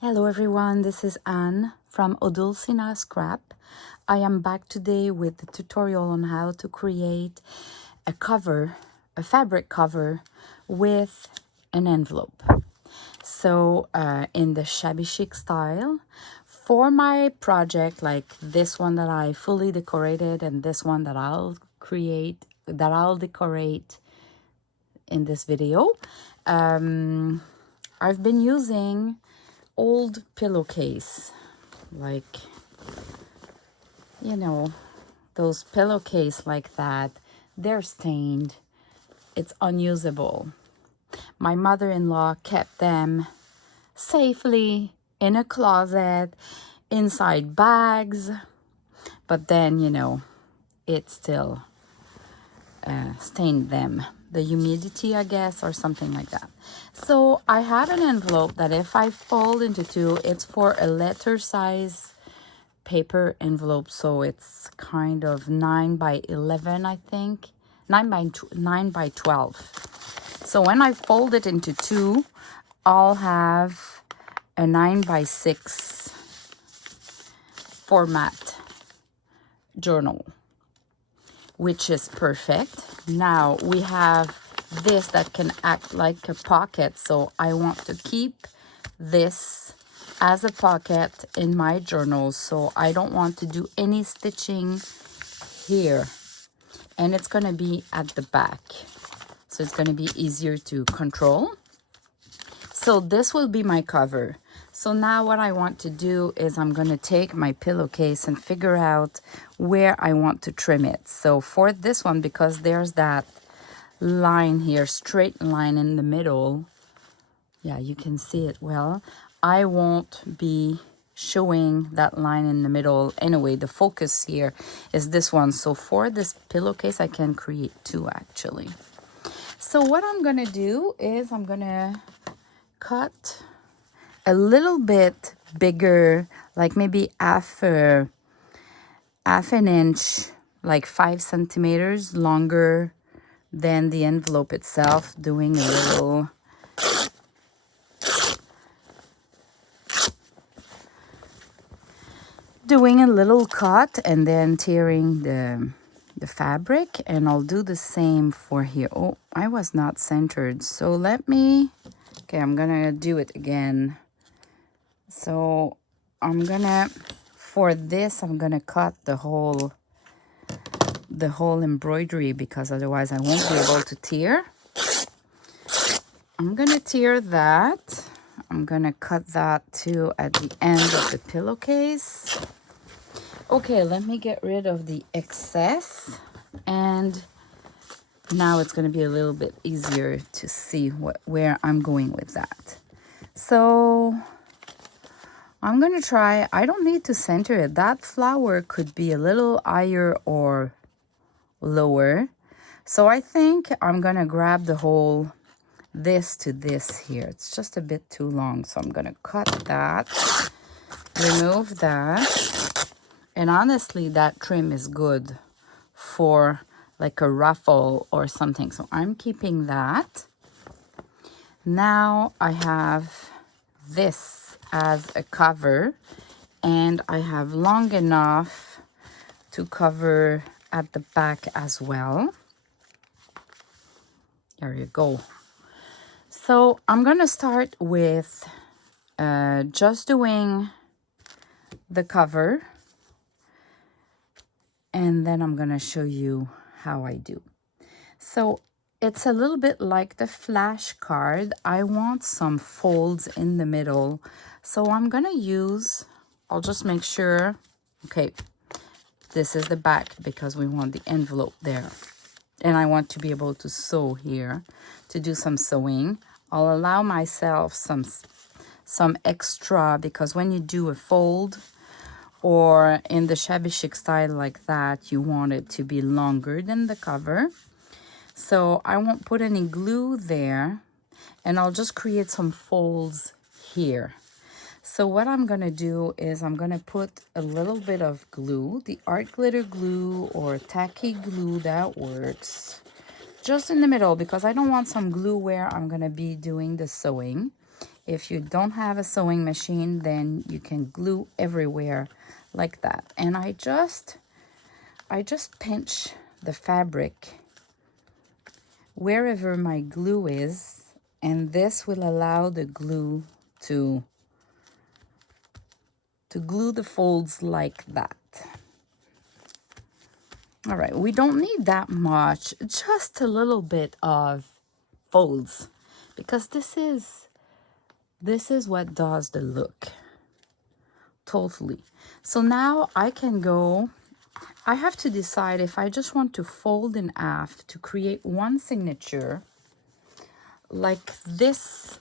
Hello everyone, this is Anne from Odulcina Scrap. I am back today with the tutorial on how to create a cover, a fabric cover with an envelope. So in the shabby chic style, for my project like this one that I fully decorated and this one that I'll decorate in this video, I've been using old pillowcase, like, you know, those pillowcase like that. They're stained. It's unusable. My mother-in-law kept them safely in a closet, inside bags, but then, it still stained them. The humidity, I guess, or something like that. So I have an envelope that if I fold into two, it's for a letter size paper envelope. So it's kind of 9 by 11, I think. 9 by 12. So when I fold it into two, I'll have a 9 by 6 format journal, which is perfect. Now we have this that can act like a pocket, so I want to keep this as a pocket in my journal, so I don't want to do any stitching here, and it's going to be at the back, so it's going to be easier to control. So this will be my cover. So now what I want to do is I'm going to take my pillowcase and figure out where I want to trim it. So for this one, because there's that line here, straight line in the middle, yeah, you can see it well, I won't be showing that line in the middle. Anyway, the focus here is this one. So for this pillowcase, I can create two actually. So what I'm going to do is I'm going to cut a little bit bigger, like maybe half an inch, like 5 centimeters longer than the envelope itself, doing a little cut and then tearing the fabric. And I'll do the same for here. Oh, I was not centered, so okay, I'm gonna do it again. So for this, I'm gonna cut the whole embroidery, because otherwise I won't be able to tear. I'm gonna tear that. I'm gonna cut that too at the end of the pillowcase. Okay, let me get rid of the excess, and now it's gonna be a little bit easier to see where I'm going with that. So I'm going to try, I don't need to center it. That flower could be a little higher or lower. So I think I'm going to grab the whole, this to this here. It's just a bit too long. So I'm going to cut that, remove that. And honestly, that trim is good for like a ruffle or something. So I'm keeping that. Now I have this as a cover, and I have long enough to cover at the back as well. There you go. So I'm gonna start with just doing the cover, and then I'm gonna show you how I do. So it's a little bit like the flash card. I want some folds in the middle. So I'm gonna use, I'll just make sure, okay, this is the back because we want the envelope there. And I want to be able to sew here, to do some sewing. I'll allow myself some extra, because when you do a fold or in the shabby chic style like that, you want it to be longer than the cover. So I won't put any glue there, and I'll just create some folds here. So what I'm going to do is I'm going to put a little bit of glue, the art glitter glue or tacky glue, that works, just in the middle, because I don't want some glue where I'm going to be doing the sewing. If you don't have a sewing machine, then you can glue everywhere like that. And I just pinch the fabric wherever my glue is, and this will allow the glue to glue the folds like that. All right, we don't need that much, just a little bit of folds, because this is what does the look. Totally. So now I can go, I have to decide if I just want to fold in half to create one signature. Like this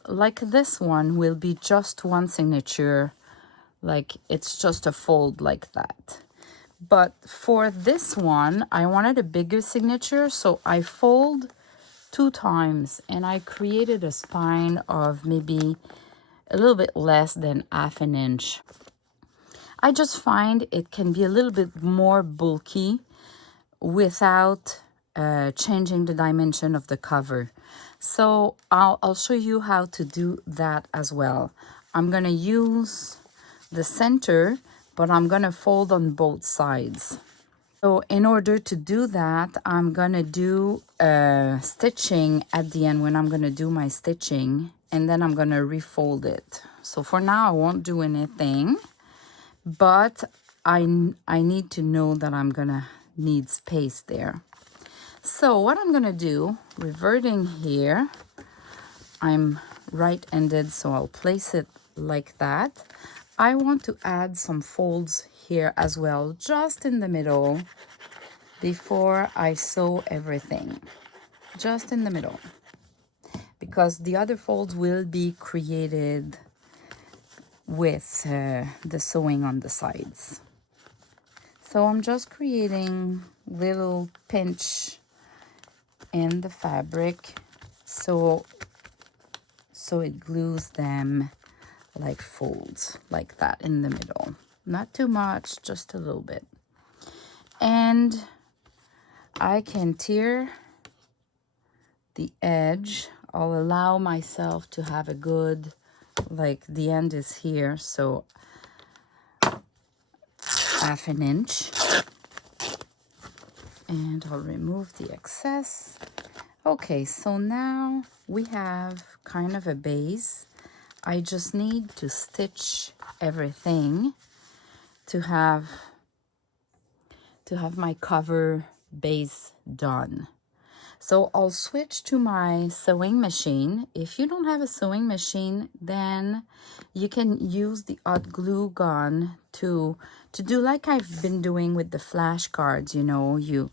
one will be just one signature, like it's just a fold like that. But for this one, I wanted a bigger signature, so I fold 2 times and I created a spine of maybe a little bit less than ½ inch. I just find it can be a little bit more bulky without changing the dimension of the cover. So I'll show you how to do that as well. I'm gonna use the center, but I'm gonna fold on both sides. So in order to do that, I'm gonna do stitching at the end when I'm gonna do my stitching, and then I'm gonna refold it. So for now, I won't do anything, but I need to know that I'm gonna need space there. So what I'm gonna do, reverting here, I'm right-handed, so I'll place it like that. I want to add some folds here as well, just in the middle, before I sew everything. Just in the middle, because the other folds will be created with the sewing on the sides. So I'm just creating little pinch in the fabric so it glues them like folds like that in the middle. Not too much, just a little bit. And I can tear the edge. I'll allow myself to have a good, like the end is here, so ½ inch. And I'll remove the excess. Okay, so now we have kind of a base. I just need to stitch everything to have my cover base done. So I'll switch to my sewing machine. If you don't have a sewing machine, then you can use the hot glue gun to do like I've been doing with the flashcards. You know, you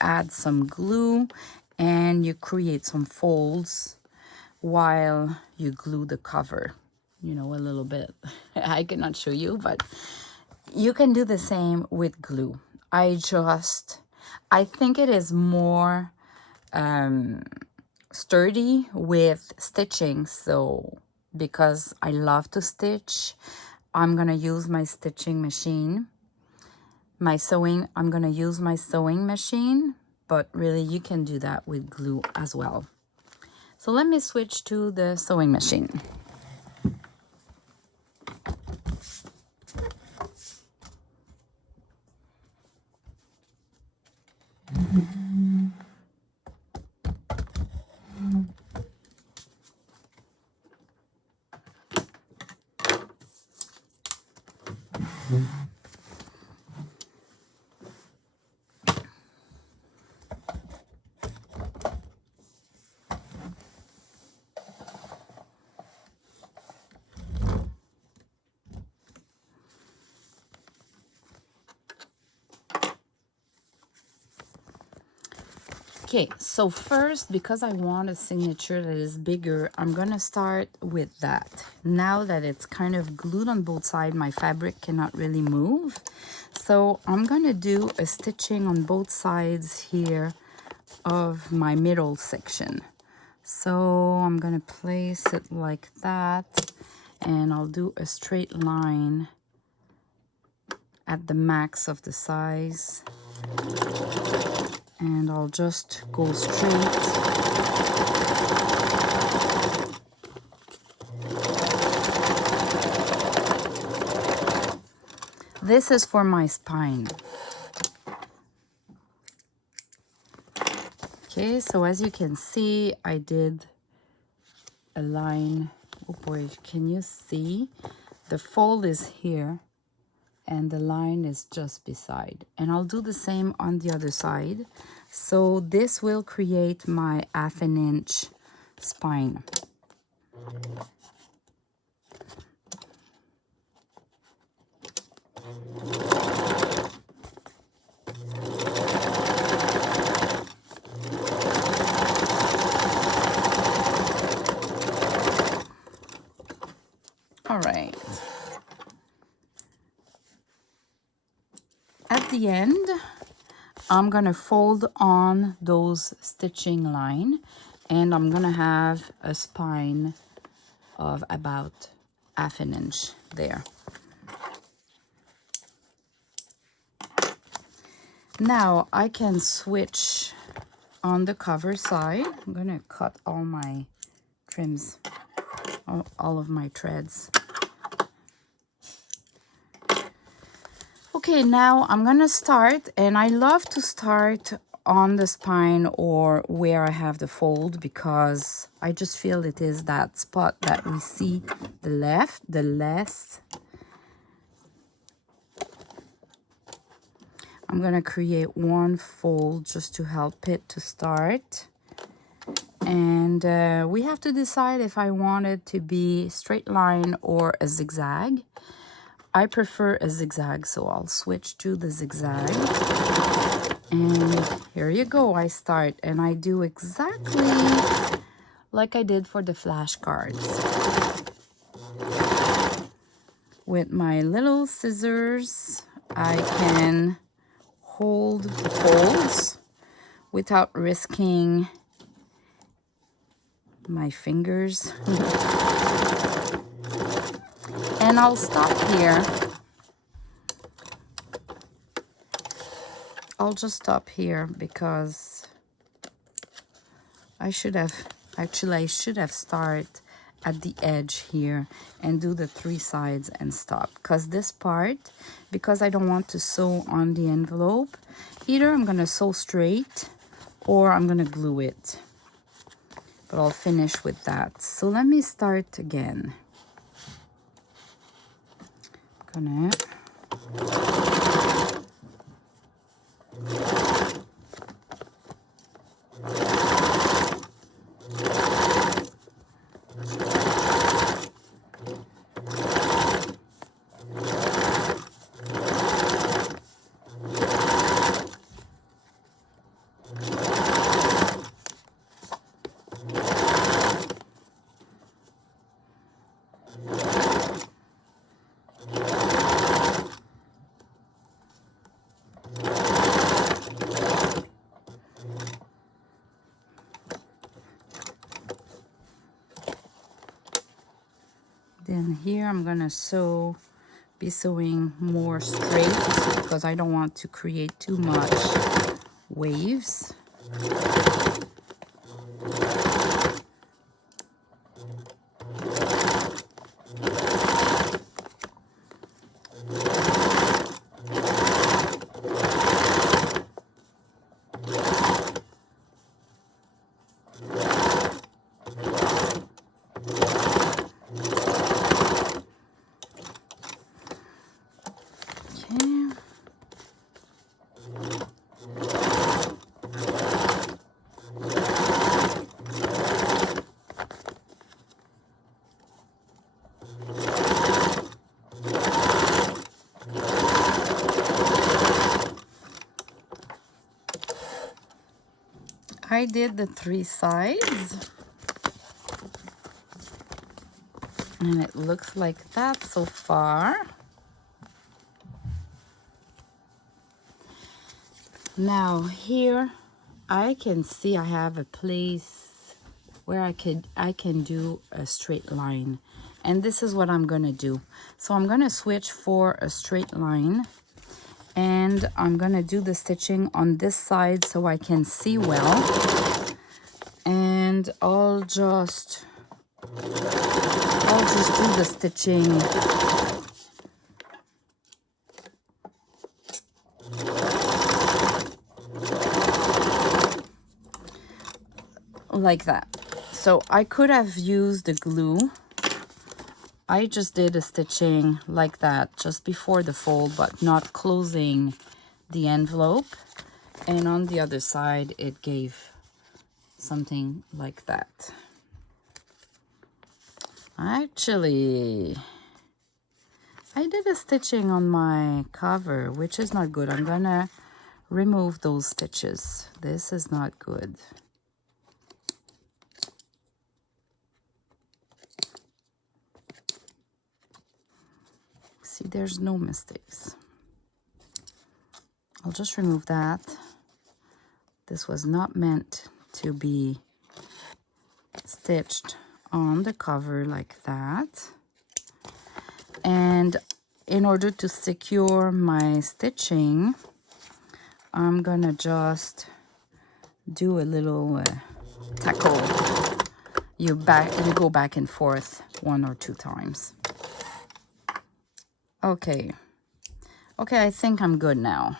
add some glue and you create some folds while you glue the cover, you know, a little bit. I cannot show you, but you can do the same with glue. I think it is more sturdy with stitching, so because I love to stitch, I'm gonna use my stitching machine. I'm gonna use my sewing machine, but really you can do that with glue as well. So let me switch to the sewing machine. Okay, so first, because I want a signature that is bigger, I'm gonna start with that. Now that it's kind of glued on both sides, my fabric cannot really move. So I'm gonna do a stitching on both sides here of my middle section. So I'm gonna place it like that, and I'll do a straight line at the max of the size. And I'll just go straight. This is for my spine. Okay, so as you can see, I did a line. Oh boy, can you see? The fold is here and the line is just beside. And I'll do the same on the other side. So this will create my 1/2 inch spine. All right. At the end, I'm gonna fold on those stitching line and I'm gonna have a spine of about 1/2 inch there. Now I can switch on the cover side. I'm gonna cut all my trims, all of my threads. Okay, now I'm gonna start, and I love to start on the spine or where I have the fold because I just feel it is that spot that we see the less. I'm gonna create one fold just to help it to start. And we have to decide if I want it to be straight line or a zigzag. I prefer a zigzag, so I'll switch to the zigzag. And here you go, I start and I do exactly like I did for the flashcards. With my little scissors, I can hold the folds without risking my fingers. And I'll stop here. I'll just stop here because I should have started at the edge here and do the 3 sides and stop. Because this part, because I don't want to sew on the envelope, either I'm gonna sew straight or I'm gonna glue it. But I'll finish with that. So let me start again. Gonna Then here I'm gonna be sewing more straight because I don't want to create too much waves. I did the 3 sides and it looks like that so far. Now here I can see I have a place where I can do a straight line, and this is what I'm gonna do. So I'm gonna switch for a straight line and I'm gonna do the stitching on this side so I can see well, and I'll just do the stitching like that. So I could have used the glue. I just did a stitching like that just before the fold, but not closing the envelope. And on the other side, it gave something like that. Actually, I did a stitching on my cover, which is not good. I'm gonna remove those stitches. This is not good. See, there's no mistakes. I'll just remove that. This was not meant to be stitched on the cover like that. And in order to secure my stitching, I'm gonna just do a little tackle. You go back and forth 1 or 2 times. Okay, I think I'm good now.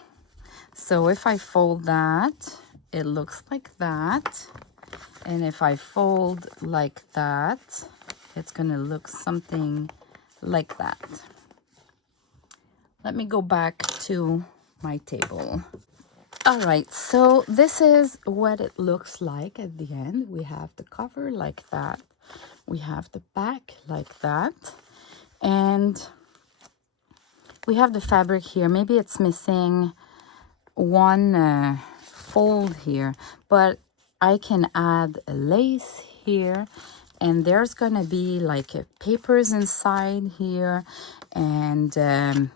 So if I fold that, it looks like that. And if I fold like that, it's gonna look something like that. Let me go back to my table. All right, so this is what it looks like at the end. We have the cover like that. We have the back like that. And we have the fabric here. Maybe it's missing one fold here, but I can add a lace here, and there's gonna be like papers inside here, and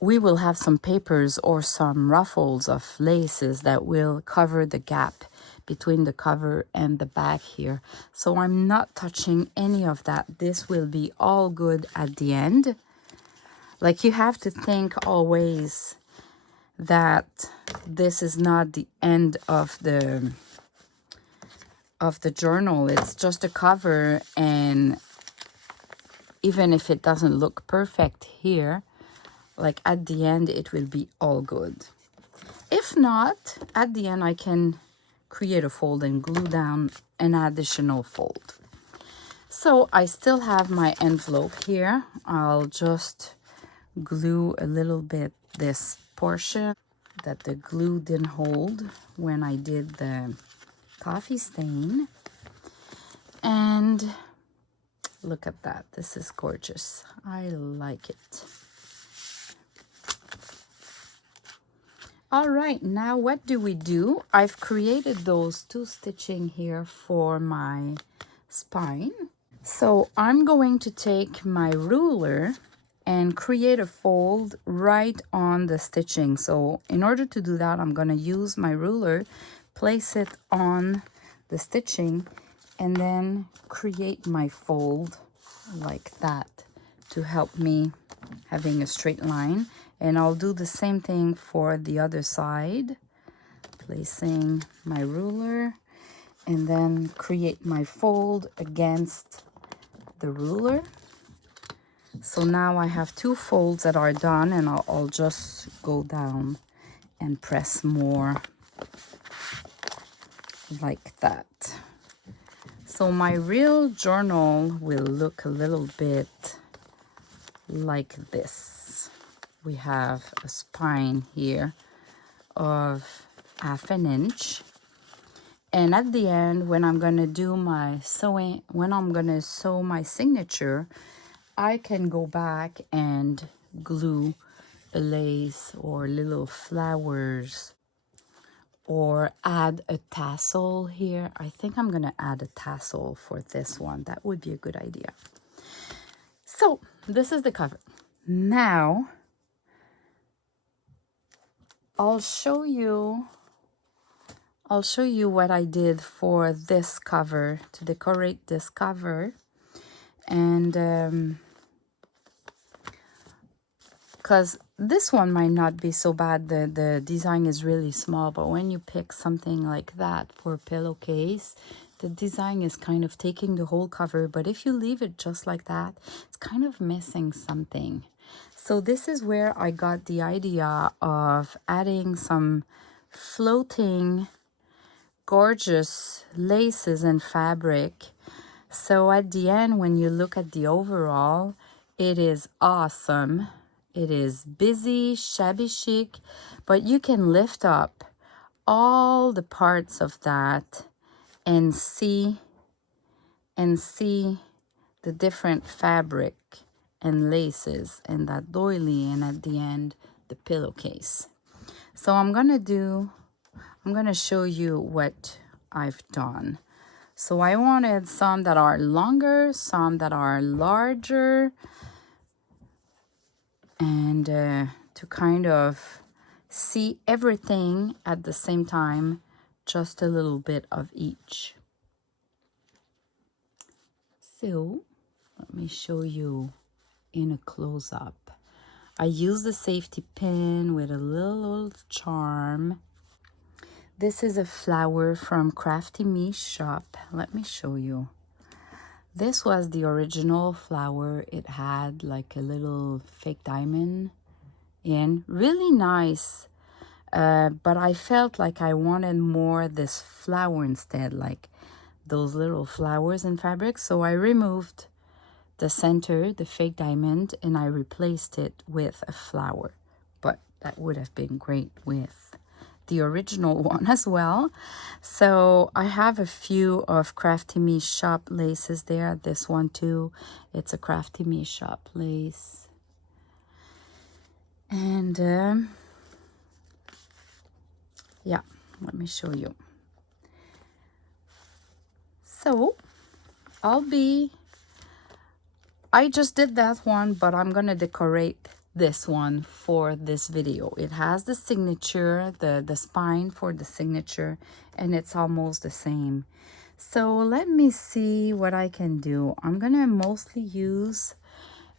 we will have some papers or some ruffles of laces that will cover the gap between the cover and the back here. So I'm not touching any of that. This will be all good at the end. Like, you have to think always that this is not the end of the journal. It's just a cover, and even if it doesn't look perfect here, like at the end it will be all good. If not, at the end I can create a fold and glue down an additional fold. So I still have my envelope here. I'll just glue a little bit this portion that the glue didn't hold when I did the coffee stain. And look at that. This is gorgeous. I like it. All right, now what do we do? I've created those 2 stitching here for my spine. So I'm going to take my ruler and create a fold right on the stitching. So in order to do that, I'm going to use my ruler, place it on the stitching, and then create my fold like that to help me having a straight line. And I'll do the same thing for the other side, placing my ruler and then create my fold against the ruler. So now I have 2 folds that are done, and I'll just go down and press more like that. So my real journal will look a little bit like this. We have a spine here of 1/2 inch. And at the end, when I'm gonna do my sewing, when I'm gonna sew my signature, I can go back and glue a lace or little flowers or add a tassel here. I think I'm gonna add a tassel for this one. That would be a good idea. So this is the cover. Now I'll show you what I did for this cover, to decorate this cover. And because this one might not be so bad, the design is really small, but when you pick something like that for a pillowcase, the design is kind of taking the whole cover. But if you leave it just like that, it's kind of missing something. So this is where I got the idea of adding some floating gorgeous laces and fabric. So at the end, when you look at the overall, it is awesome. It is busy, shabby chic, but you can lift up all the parts of that and see the different fabric and laces and that doily, and at the end the pillowcase. So I'm gonna show you what I've done. So I wanted some that are longer, some that are larger, and to kind of see everything at the same time, just a little bit of each. So let me show you in a close-up. I use the safety pin with a little charm. This is a flower from Crafty Me shop. Let me show you. This was the original flower. It had like a little fake diamond in. Really nice. But I felt like I wanted more this flower instead, like those little flowers in fabric. So I removed the center, the fake diamond, and I replaced it with a flower. But that would have been great with the original one as well. So I have a few of Crafty Me shop laces there. This one too, it's a Crafty Me shop lace. And yeah, let me show you. So I just did that one, but I'm gonna decorate this one for this video. It has the signature, the spine for the signature, and it's almost the same. So let me see what I can do. I'm gonna mostly use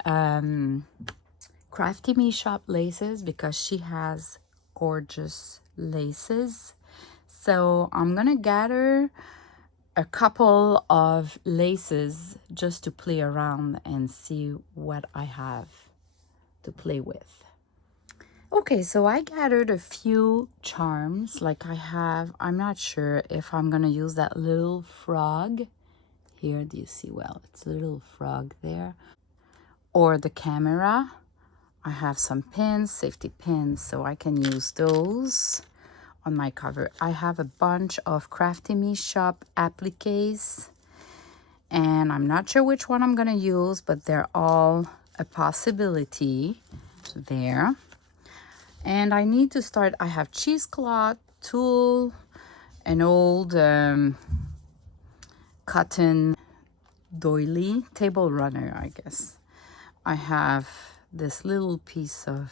Crafty Me shop laces because she has gorgeous laces. So I'm gonna gather a couple of laces just to play around and see what I have to play with. Okay, so I gathered a few charms. Like I'm not sure if I'm gonna use that little frog here. Do you see? Well, it's a little frog there. Or the camera. I have some pins, safety pins, so I can use those on my cover. I have a bunch of Crafty Me shop appliques, and I'm not sure which one I'm gonna use, but they're all a possibility there. And I need to start. I have cheesecloth, tulle, an old cotton doily, table runner, I guess. I have this little piece of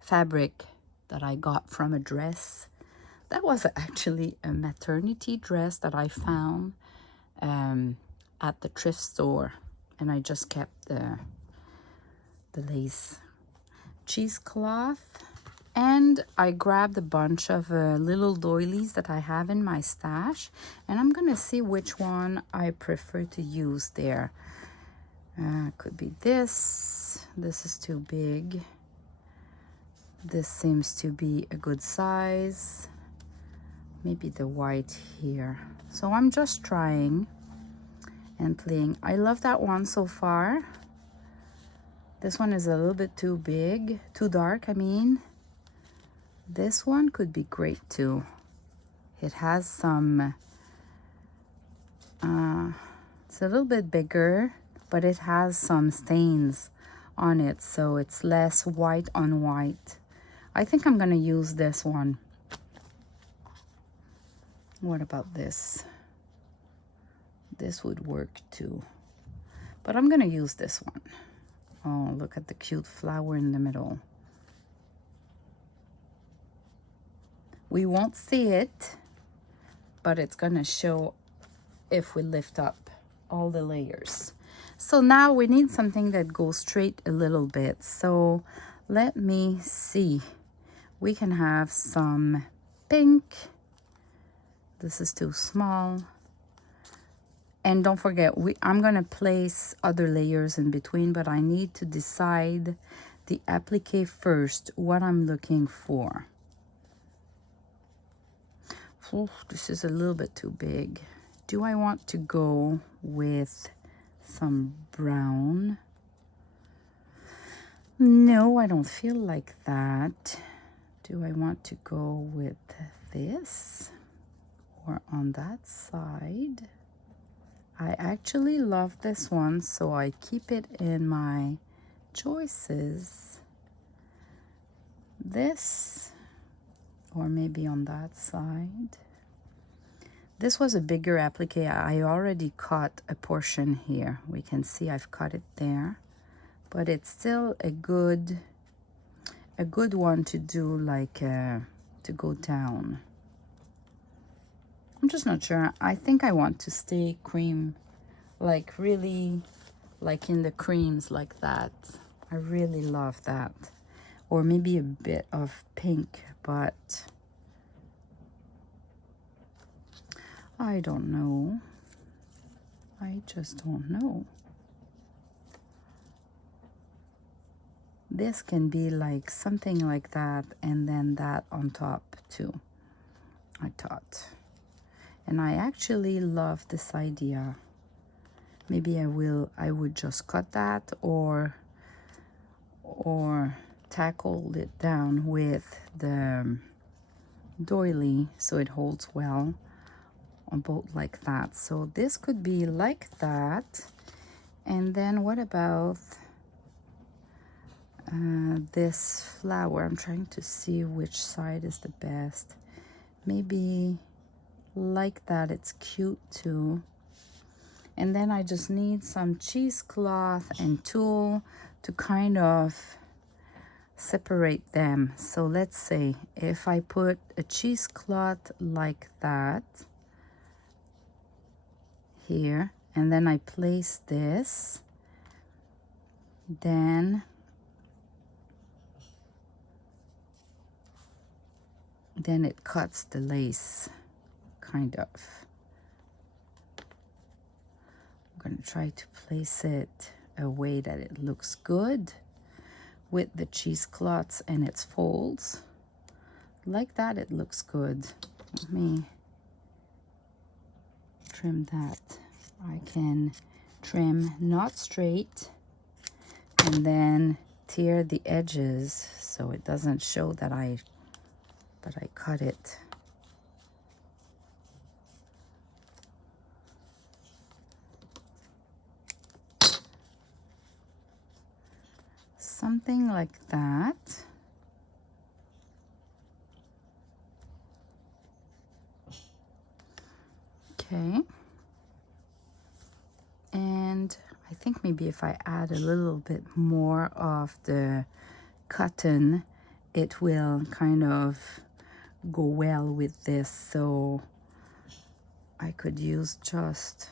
fabric that I got from a dress. That was actually a maternity dress that I found at the thrift store, and I just kept the lace. Cheesecloth, and I grabbed a bunch of little doilies that I have in my stash, and I'm gonna see which one I prefer to use there. Could be this. This is too big. This seems to be a good size. Maybe the white here. So I'm just trying and playing. I love that one so far. This one is a little bit too big, too dark, I mean. This one could be great too. It has some, it's a little bit bigger, but it has some stains on it, so it's less white on white. I think I'm gonna use this one. What about this? This would work too, but I'm gonna use this one. Oh, look at the cute flower in the middle. We won't see it, but it's gonna show if we lift up all the layers. So now we need something that goes straight a little bit. So let me see. We can have some pink. This is too small. And don't forget, I'm gonna place other layers in between, but I need to decide the applique first, what I'm looking for. Oof, this is a little bit too big. Do I want to go with some brown? No, I don't feel like that. Do I want to go with this or on that side? I actually love this one, so I keep it in my choices. This, or maybe on that side. This was a bigger applique. I already cut a portion here. We can see I've cut it there, but it's still a good one to do, like to go down. I'm just not sure. I think I want to stay cream, like really like in the creams like that. I really love that. Or maybe a bit of pink, but I don't know. I just don't know. This can be like something like that, and then that on top too, I thought. And I actually love this idea. Maybe I would just cut that or tackle it down with the doily so it holds well on both like that. So this could be like that. And then what about this flower? I'm trying to see which side is the best. Maybe like that, it's cute too. And then I just need some cheesecloth and tulle to kind of separate them. So let's say if I put a cheesecloth like that here, and then I place this, then it cuts the lace, kind of. I'm going to try to place it a way that it looks good with the cheesecloths and its folds. Like that, it looks good. Let me trim that. I can trim not straight and then tear the edges so it doesn't show that I cut it. Something like that. Okay. And I think maybe if I add a little bit more of the cotton, it will kind of go well with this. So I could use just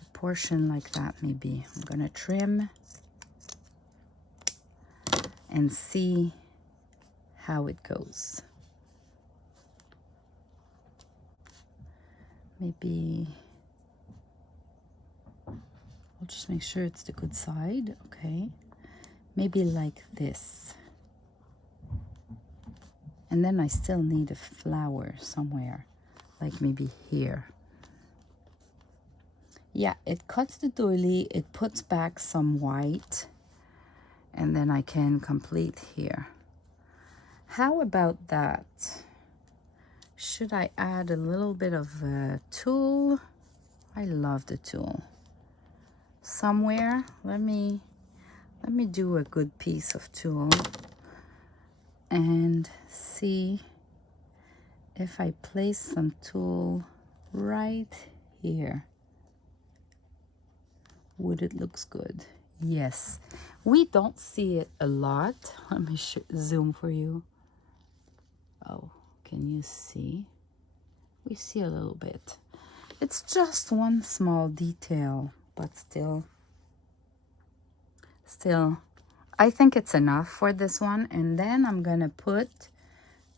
a portion like that maybe. I'm gonna trim and see how it goes. Maybe I'll just make sure it's the good side. Okay, maybe like this. And then I still need a flower somewhere, like maybe here. Yeah, it cuts the doily, it puts back some white, and then I can complete here. How about that? Should I add a little bit of tulle? I love the tulle. Somewhere, let me do a good piece of tulle and see if I place some tulle right here. Would it looks good? Yes. We don't see it a lot. Let me zoom for you. Oh, can you see? We see a little bit. It's just one small detail, but still, I think it's enough for this one. And then I'm gonna put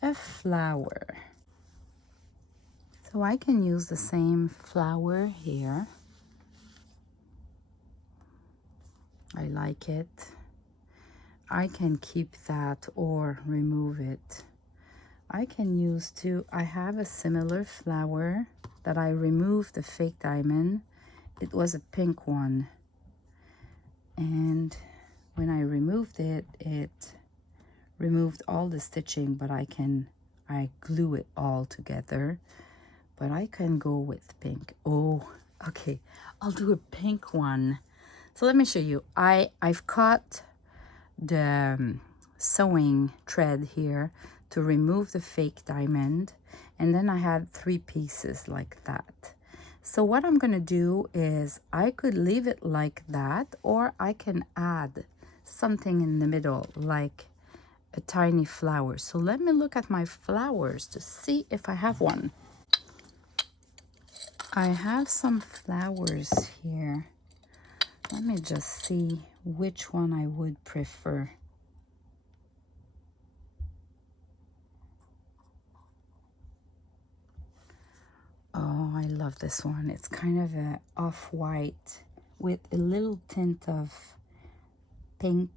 a flower. So I can use the same flower here. I like it. I can keep that or remove it. I can use too, I have a similar flower that I removed the fake diamond. It was a pink one. And when I removed it, it removed all the stitching, but I glue it all together. But I can go with pink. Oh, okay, I'll do a pink one. So let me show you. I've cut the sewing thread here to remove the fake diamond, and then I had 3 pieces like that. So what I'm gonna do is I could leave it like that, or I can add something in the middle like a tiny flower. So let me look at my flowers to see if I have one. I have some flowers here. Let me just see which one I would prefer. Oh, I love this one. It's kind of a off-white with a little tint of pink.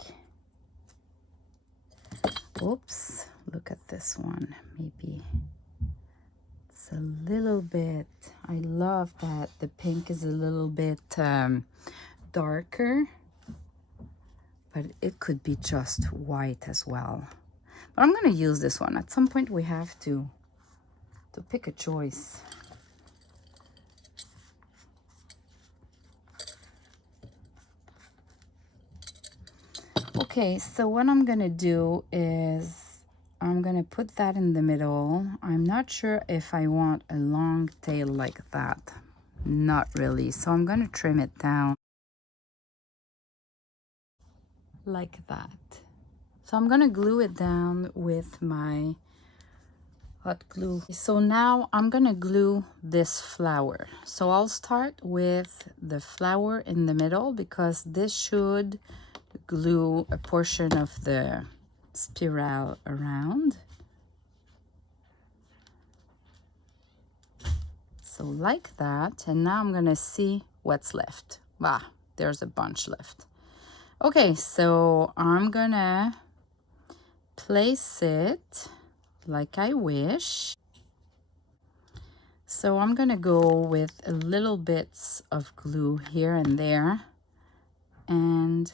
Oops, look at this one. Maybe it's a little bit, I love that the pink is a little bit darker, but it could be just white as well. But I'm going to use this one. At some point we have to pick a choice. Okay, so what I'm gonna do is I'm gonna put that in the middle. I'm not sure if I want a long tail like that. Not really. So I'm gonna trim it down like that. So I'm gonna glue it down with my hot glue. So now I'm gonna glue this flower. So I'll start with the flower in the middle because this should glue a portion of the spiral around. So like that, and now I'm gonna see what's left. Wow, there's a bunch left. Okay, so I'm gonna place it like I wish. So I'm gonna go with a little bits of glue here and there and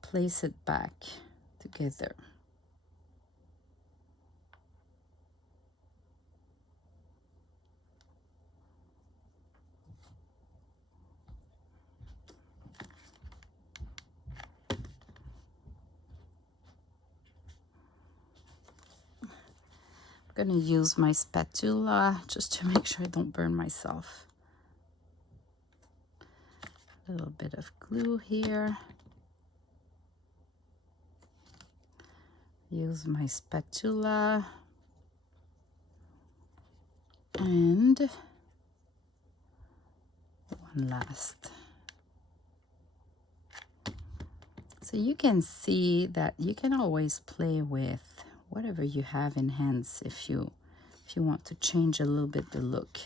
place it back together. I'm gonna use my spatula just to make sure I don't burn myself. A little bit of glue here. Use my spatula and one last. So you can see that you can always play with whatever you have in hands if you want to change a little bit the look.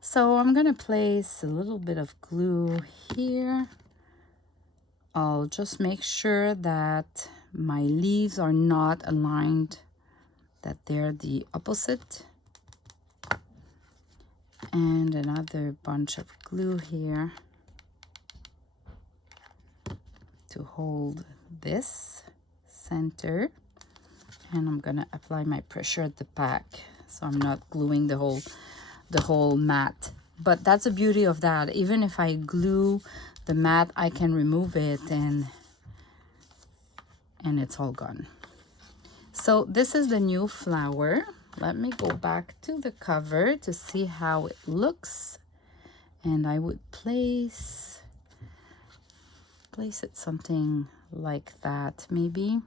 So I'm gonna place a little bit of glue here. I'll just make sure that my leaves are not aligned, that they're the opposite. And another bunch of glue here to hold this center. And I'm gonna apply my pressure at the back, so I'm not gluing the whole mat. But that's the beauty of that. Even if I glue the mat, I can remove it and it's all gone. So this is the new flower. Let me go back to the cover to see how it looks. And I would place it something like that maybe.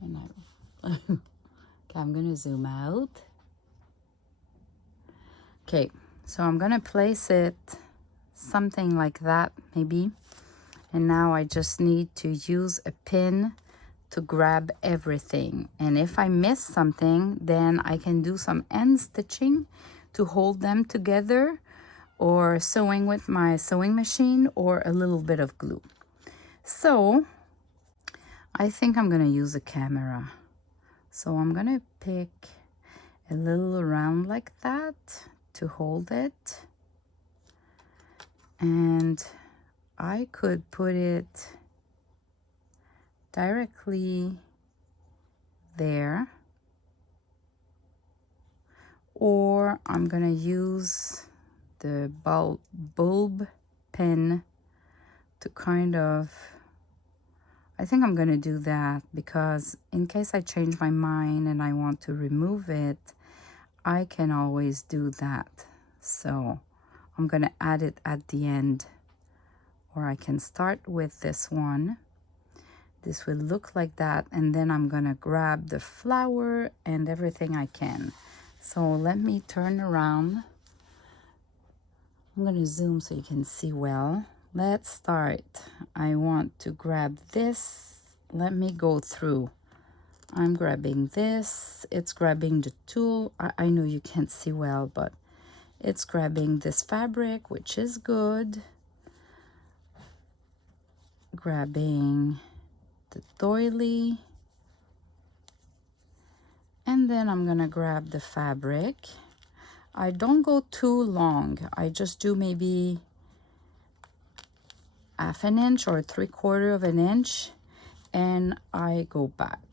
And okay, I'm gonna zoom out. Okay, so I'm gonna place it something like that maybe. And now I just need to use a pin to grab everything. And if I miss something, then I can do some end stitching to hold them together, or sewing with my sewing machine, or a little bit of glue. So I think I'm gonna use a camera. So I'm gonna pick a little round like that to hold it. And I could put it directly there. Or I'm gonna use the bulb pen to kind of, I think I'm gonna do that because in case I change my mind and I want to remove it, I can always do that. So I'm gonna add it at the end, or I can start with this one. This will look like that, and then I'm gonna grab the flower and everything I can. So let me turn around. I'm gonna zoom so you can see well. Let's start. I want to grab this. Let me go through. I'm grabbing this. It's grabbing the tulle. I know you can't see well, but it's grabbing this fabric, which is good. Grabbing the doily. And then I'm gonna grab the fabric. I don't go too long. I just do maybe 1/2 inch or 3/4 of an inch, and I go back.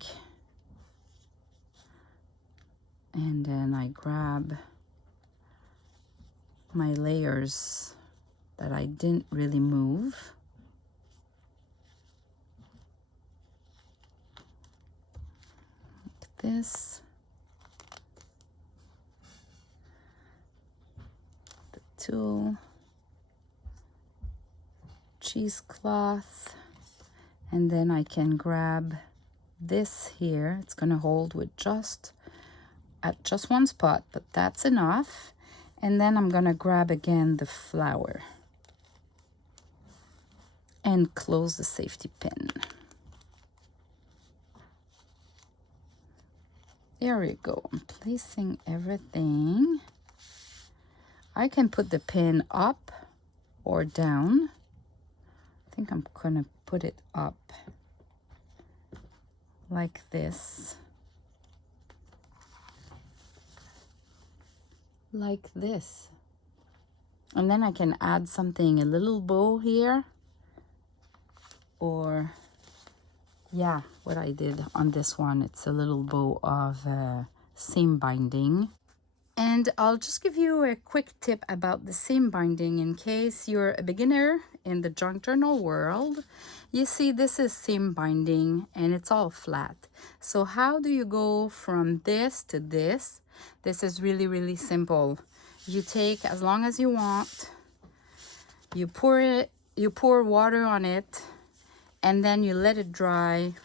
And then I grab my layers that I didn't really move. Like this. The tulle. Cheesecloth, and then I can grab this here. It's gonna hold with just one spot, but that's enough. And then I'm gonna grab again the flower and close the safety pin. There we go. I'm placing everything. I can put the pin up or down. I think I'm gonna put it up like this. Like this. And then I can add something, a little bow here. Or, yeah, what I did on this one, it's a little bow of seam binding. And I'll just give you a quick tip about the seam binding in case you're a beginner in the junk journal world. You see, this is seam binding and it's all flat. So how do you go from this to this? This is really, really simple. You take as long as you want, you pour water on it, and then you let it dry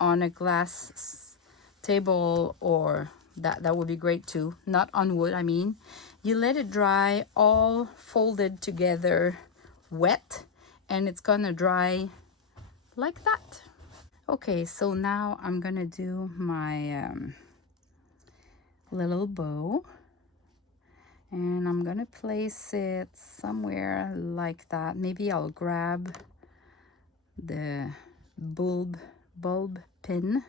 on a glass table, or that would be great too, not on wood. I mean, you let it dry all folded together, wet, and it's gonna dry like that. Okay, so now I'm gonna do my little bow, and I'm gonna place it somewhere like that. Maybe I'll grab the bulb pin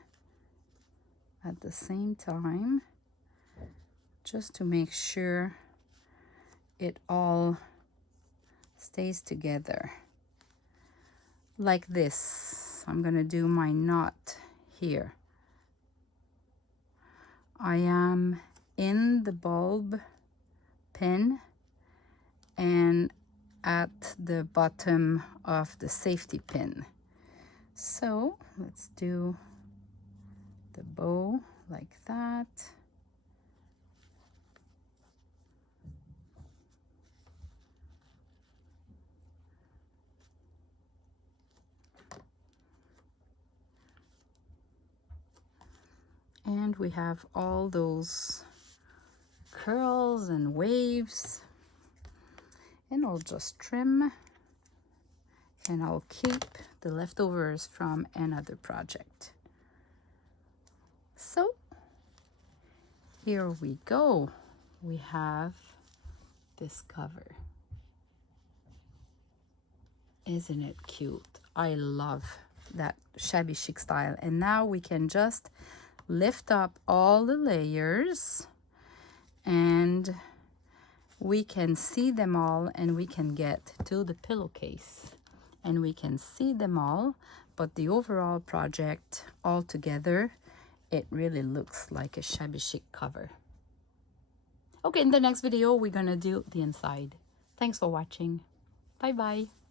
at the same time, just to make sure it all stays together like this. I'm gonna do my knot here. I am in the bulb pin and at the bottom of the safety pin. So let's do the bow like that. And we have all those curls and waves. And I'll just trim, and I'll keep the leftovers from another project. So here we go. We have this cover. Isn't it cute? I love that shabby chic style. And now we can just lift up all the layers and we can see them all, and we can get to the pillowcase and we can see them all. But the overall project all together, it really looks like a shabby chic cover. Okay, in the next video, we're gonna do the inside. Thanks for watching. Bye bye.